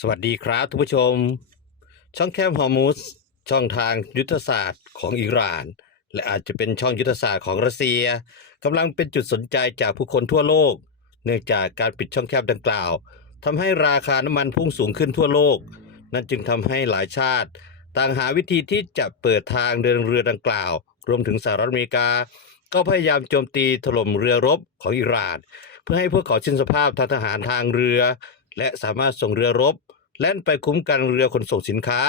สวัสดีครับทุกผู้ชมช่องแคบฮอร์มุสช่องทางยุทธศาสตร์ของอิหร่านและอาจจะเป็นช่องยุทธศาสตร์ของรัสเซียกำลังเป็นจุดสนใจจากผู้คนทั่วโลกเนื่องจากการปิดช่องแคบดังกล่าวทำให้ราคาน้ำมันพุ่งสูงขึ้นทั่วโลกนั่นจึงทำให้หลายชาติต่างหาวิธีที่จะเปิดทางเดินเรือดังกล่าวรวมถึงสหรัฐอเมริกาก็พยายามโจมตีถล่มเรือรบของอิหร่านเพื่อให้พวกเขาสิ้นสภาพทางทหารทางเรือและสามารถส่งเรือรบแล่นไปคุ้มกันเรือขนส่งสินค้า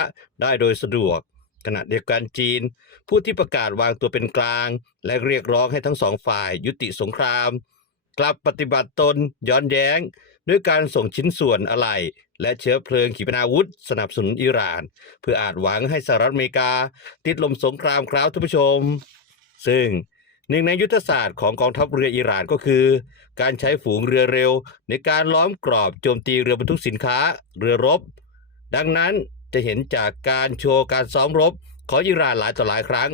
ได้โดยสะดวกขณะเดียวกันจีนผู้ที่ประกาศวางตัวเป็นกลางและเรียกร้องให้ทั้งสองฝ่ายยุติสงครามกลับปฏิบัติตนย้อนแย้งด้วยการส่งชิ้นส่วนอะไหล่และเชื้อเพลิงขีปนาวุธสนับสนุนอิหร่านเพื่ออาจหวังให้สหรัฐอเมริกาติดลมสงครามครับท่านผู้ชมซึ่งหนึ่งในยุทธศาสตร์ของกองทัพเรืออิหร่านก็คือการใช้ฝูงเรือเร็วในการล้อมกรอบโจมตีเรือบรรทุกสินค้าเรือรบดังนั้นจะเห็นจากการโชว์การซ้อมรบของอิหร่านหลายต่อหลายครั้ง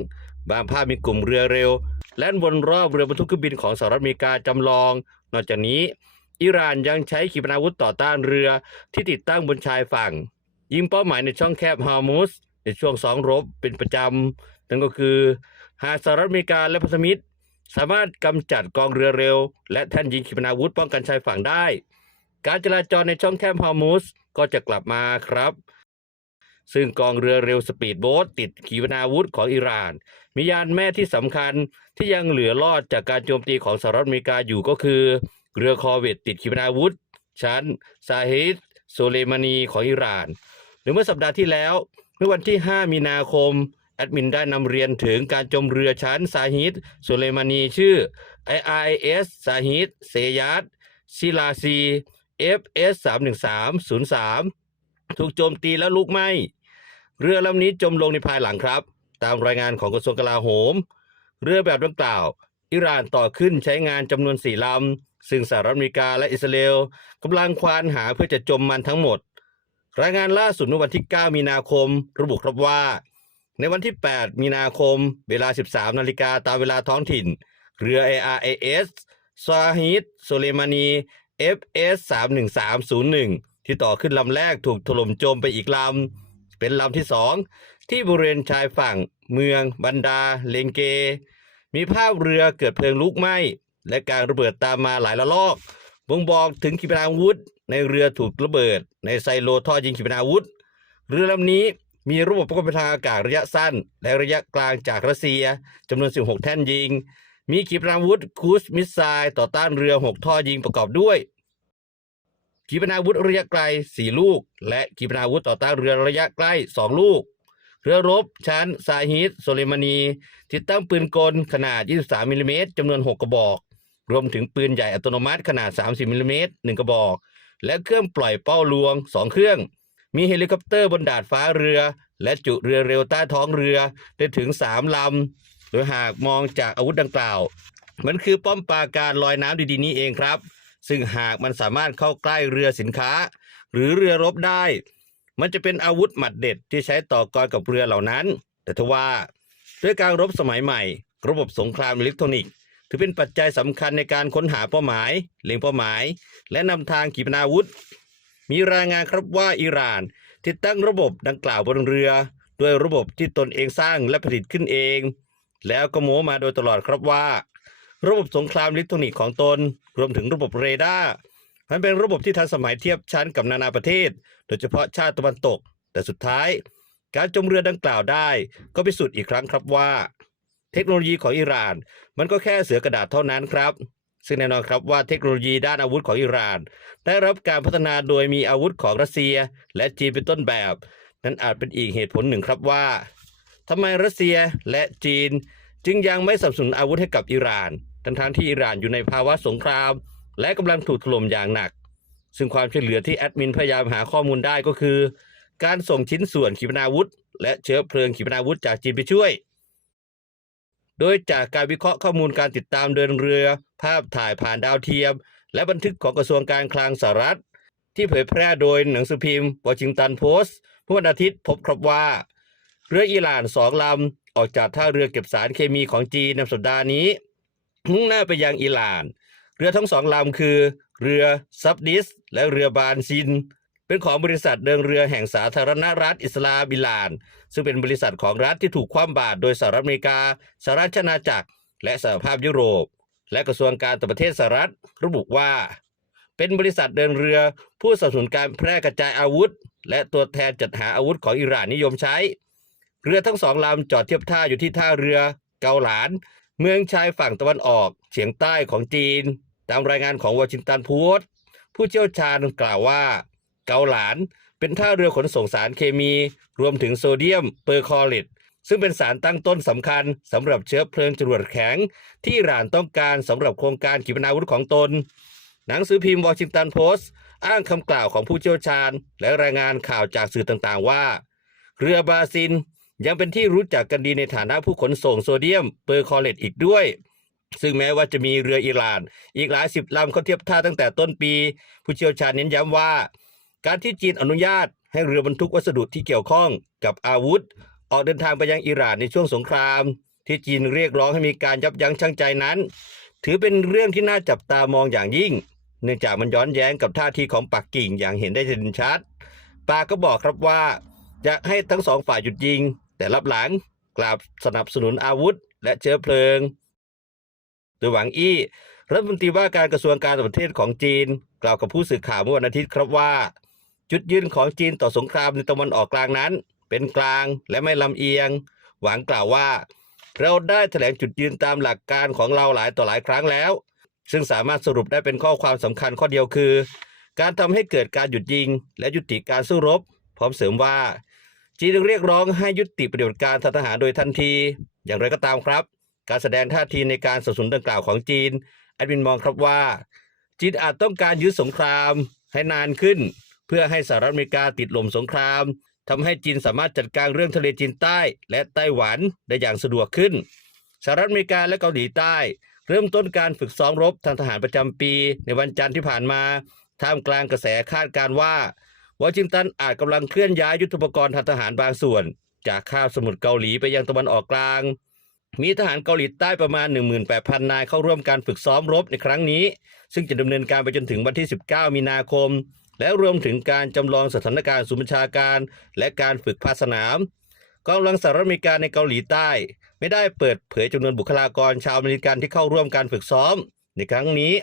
บางภาพมีกลุ่มเรือเร็วแล่นวนรอบเรือบรรทุกเครื่องบินของสหรัฐอเมริกาจำลองนอกจากนี้อิหร่านยังใช้ขีปนาวุธต่อต้านเรือที่ติดตั้งบนชายฝั่งยิงเป้าหมายในช่องแคบฮอร์มุสในช่วงซ้อมรบเป็นประจำนั่นก็คือหากสหรัฐอเมริกาและพันธมิตรสามารถกำจัดกองเรือเร็วและแท่นยิงขีปนาวุธป้องกันชายฝั่งได้การจราจรในช่องแคบฮอร์มุสก็จะกลับมาครับซึ่งกองเรือเร็วสปีดโบ๊ทติดขีปนาวุธของอิหร่านมียานแม่ที่สำคัญที่ยังเหลือรอดจากการโจมตีของสหรัฐอเมริกาอยู่ก็คือเรือคอร์เวตติดขีปนาวุธชั้นซาฮิดโซเลมานีของอิหร่านหรือเมื่อสัปดาห์ที่แล้วเมื่อวันที่ 5 มีนาคมแอดมินได้นำเรียนถึงการจมเรือชั้นซาฮิดโซเลมานีชื่อ IIS ซาฮิดเซยัดซิลาซี FS 31303ถูกโจมตีและลุกไหม้เรือลำนี้จมลงในภายหลังครับตามรายงานของกระทรวงกลาโหมเรือแบบดังกล่าวอิหร่านต่อขึ้นใช้งานจำนวน4 ลำซึ่งสหรัฐอเมริกาและอิสราเอลกำลังควานหาเพื่อจะจมมันทั้งหมดรายงานล่าสุดเมื่อวันที่ 9 มีนาคมระบุครับว่าในวันที่ 8 มีนาคมเวลา 13 นาฬิกาตามเวลาท้องถิ่นเรือ ARIS ซาฮิดโซเลมานี FS 31301ที่ต่อขึ้นลำแรกถูกถล่มโจมไปอีกลำเป็นลำที่2ที่บริเวณชายฝั่งเมืองบันดาเลงเกมีภาพเรือเกิดเพลิงลุกไหม้และการระเบิดตามมาหลายระลอกบ่งบอกถึงขีปนาวุธในเรือถูกระเบิดในไซโลท่อยิงขีปนาวุธเรือลำนี้มีระบบป้องกันทางอากาศระยะสั้นและระยะกลางจากรัสเซียจำนวน16 แท่นยิงมีขีปนาวุธครูซมิสไซล์ต่อต้านเรือ6 ท่อยิงประกอบด้วยขีปนาวุธระยะไกล4 ลูกและขีปนาวุธต่อต้านเรือระยะใกล้2 ลูกเรือรบชั้นซาฮิดโซเลมานีติดตั้งปืนกลขนาด23 มิลลิเมตรจำนวน6 กระบอกรวมถึงปืนใหญ่อัตโนมัติขนาด30 มิลลิเมตร1 กระบอกและเครื่องปล่อยเป้าลวง2 เครื่องมีเฮลิคอปเตอร์บนดาดฟ้าเรือและจุเรือเร็วใต้ท้องเรือได้ถึง3 ลำโดยหากมองจากอาวุธดังกล่าวมันคือป้อมปราการลอยน้ำดีๆนี้เองครับซึ่งหากมันสามารถเข้าใกล้เรือสินค้าหรือเรือรบได้มันจะเป็นอาวุธหมัดเด็ดที่ใช้ต่อกรกับเรือเหล่านั้นแต่ทว่าด้วยการรบสมัยใหม่ระบบสงครามอิเล็กทรอนิกส์ถือเป็นปัจจัยสำคัญในการค้นหาเป้าหมายเล็งเป้าหมายและนำทางขีปนาวุธมีรายงานครับว่าอิหร่านติดตั้งระบบดังกล่าวบนเรือด้วยระบบที่ตนเองสร้างและผลิตขึ้นเองแล้วก็โม้มาโดยตลอดครับว่าระบบสงครามอิเล็กทรอนิกส์ของตนรวมถึงระบบเรดาร์มันเป็นระบบที่ทันสมัยเทียบชั้นกับนานาประเทศโดยเฉพาะชาติตะวันตกแต่สุดท้ายการจมเรือดังกล่าวได้ก็พิสูจน์อีกครั้งครับว่าเทคโนโลยีของอิหร่านมันก็แค่เสือกระดาษเท่านั้นครับซึ่งแน่นอนครับว่าเทคโนโลยีด้านอาวุธของอิหร่านได้รับการพัฒนาโดยมีอาวุธของรัสเซียและจีนเป็นต้นแบบนั่นอาจเป็นอีกเหตุผลหนึ่งครับว่าทำไมรัสเซียและจีนจึงยังไม่สนับสนุนอาวุธให้กับอิหร่านทั้งที่อิหร่านอยู่ในภาวะสงครามและกำลังถูกถล่มอย่างหนักซึ่งความช่วยเหลือที่แอดมินพยายามหาข้อมูลได้ก็คือการส่งชิ้นส่วนขีปนาวุธและเชื้อเพลิงขีปนาวุธจากจีนไปช่วยโดยจากการวิเคราะห์ข้อมูลการติดตามเดินเรือภาพถ่ายผ่านดาวเทียมและบันทึกของกระทรวงการคลังสหรัฐที่เผยแพร่โดยหนังสือพิมพ์วอชิงตันโพสต์เมื่อวันอาทิตย์พบครับว่าเรืออิหร่าน2 ลำออกจากท่าเรือเก็บสารเคมีของจีนในสัปดาห์นี้มุ่งหน้าไปยังอิหร่านเรือทั้ง2 ลำคือเรือซับดิสและเรือบานซิน เป็นของบริษัทเดินเรือแห่งสาธารณรัฐอิสลามอิหร่านซึ่งเป็นบริษัทของรัฐที่ถูกคว่ำบาตรโดยสหรัฐอเมริกาสหราชอาณาจักรและสหภาพยุโรปและกระทรวงการต่างประเทศสหรัฐระบุว่าเป็นบริษัทเดินเรือผู้สนับสนุนการแพร่กระจายอาวุธและตัวแทนจัดหาอาวุธของอิหร่านนิยมใช้เรือทั้ง2 ลำจอดเทียบท่าอยู่ที่ท่าเรือเกาหลานเมืองชายฝั่งตะวันออกเฉียงใต้ของจีนตามรายงานของวอชิงตันโพสต์ผู้เชี่ยวชาญกล่าวว่าเกาหลานเป็นท่าเรือขนส่งสารเคมีรวมถึงโซเดียมเปอร์คลอเรตซึ่งเป็นสารตั้งต้นสำคัญสำหรับเชื้อเพลิงจรวดแข็งที่อิหร่านต้องการสำหรับโครงการขีปนาวุธของตนหนังสือพิมพ์วอชิงตันโพสต์อ้างคำกล่าวของผู้เชี่ยวชาญและรายงานข่าวจากสื่อต่างๆว่าเรือบราซิลยังเป็นที่รู้จักกันดีในฐานะผู้ขนส่งโซเดียมเปอร์คลอเรตอีกด้วยซึ่งแม้ว่าจะมีเรืออิหร่านอีกหลาย10 ลำเข้าเทียบท่าตั้งแต่ต้นปีผู้เชี่ยวชาญเน้นย้ำว่าการที่จีนอนุญาตให้เรือบรรทุกวัสดุที่เกี่ยวข้องกับอาวุธออกเดินทางไปยังอิหร่านในช่วงสงครามที่จีนเรียกร้องให้มีการยับยั้งชั่งใจนั้นถือเป็นเรื่องที่น่าจับตามองอย่างยิ่งเนื่องจากมันย้อนแย้งกับท่าทีของปักกิ่งอย่างเห็นได้ชัดปาก็บอกครับว่าอยากให้ทั้ง2 ฝ่ายหยุดยิงแต่รับหลังกลับสนับสนุนอาวุธและเชื้อเพลิงโดยหวังอี้รัฐมนตรีว่าการกระทรวงการต่างประเทศของจีนกล่าวกับผู้สื่อข่าวเมื่อวันอาทิตย์ครับว่าจุดยืนของจีนต่อสงครามในตะวันออกกลางนั้นเป็นกลางและไม่ลำเอียงหวังกล่าวว่าเราได้แถลงจุดยืนตามหลักการของเราหลายต่อหลายครั้งแล้วซึ่งสามารถสรุปได้เป็นข้อความสำคัญข้อเดียวคือการทำให้เกิดการหยุดยิงและยุติการสู้รบพร้อมเสริมว่าจีนเรียกร้องให้ยุติปฏิบัติการทหารโดยทันทีอย่างไรก็ตามครับการแสดงท่าทีในการสนับสนุนดังกล่าวของจีนแอดมินมองครับว่าจีนอาจต้องการยื้อสงครามให้นานขึ้นเพื่อให้สหรัฐอเมริกาติดลมสงครามทำให้จีนสามารถจัดการเรื่องทะเลจีนใต้และไต้หวันได้อย่างสะดวกขึ้นสหรัฐอเมริกาและเกาหลีใต้เริ่มต้นการฝึกซ้อมรบทางทหารประจำปีในวันจันทร์ที่ผ่านมาท่ามกลางกระแสคาดการณ์ว่าวอชิงตันอาจกำลังเคลื่อนย้ายยุทโธปกรณ์ทางทหารบางส่วนจากคาบสมุทรเกาหลีไปยังตะวันออกกลางมีทหารเกาหลีใต้ประมาณ 18,000 นายเข้าร่วมการฝึกซ้อมรบในครั้งนี้ซึ่งจะดำเนินการไปจนถึงวันที่19 มีนาคมและรวมถึงการจำลองสถานการณ์ศูนย์บัญชาการและการฝึกภาคสนามกองกำลังสหรัฐอเมริกาในเกาหลีใต้ไม่ได้เปิดเผยจำนวนบุคลากรชาวอเมริกันที่เข้าร่วมการฝึกซ้อมในครั้งนี้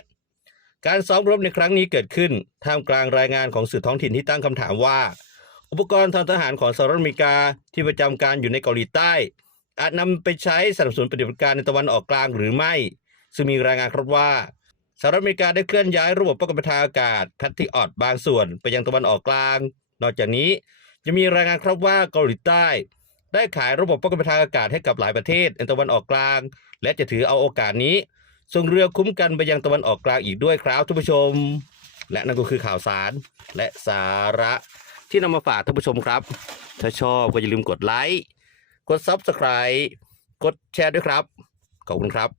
การซ้อมรบในครั้งนี้เกิดขึ้นท่ามกลางรายงานของสื่อท้องถิ่นที่ตั้งคำถามว่าอุปกรณ์ทางทหารของสหรัฐอเมริกาที่ประจำการอยู่ในเกาหลีใต้อาจนำไปใช้สนับสนุนปฏิบัติการในตะวันออกกลางหรือไม่ซึ่งมีรายงานครับว่าสหรัฐอเมริกาได้เคลื่อนย้ายระบบป้องกันทางอากาศแพทริออตบางส่วนไปยังตะวันออกกลางนอกจากนี้จะมีรายงานครับว่าเกาหลีใต้ได้ขายระบบป้องกันทางอากาศให้กับหลายประเทศในตะวันออกกลางและจะถือเอาโอกาสนี้ส่งเรือคุ้มกันไปยังตะวันออกกลางอีกด้วยครับท่านผู้ชมและนั่นก็คือข่าวสารและสาระที่นำมาฝากท่านผู้ชมครับถ้าชอบก็อย่าลืมกดไลค์กด Subscribe กดแชร์ด้วยครับขอบคุณครับ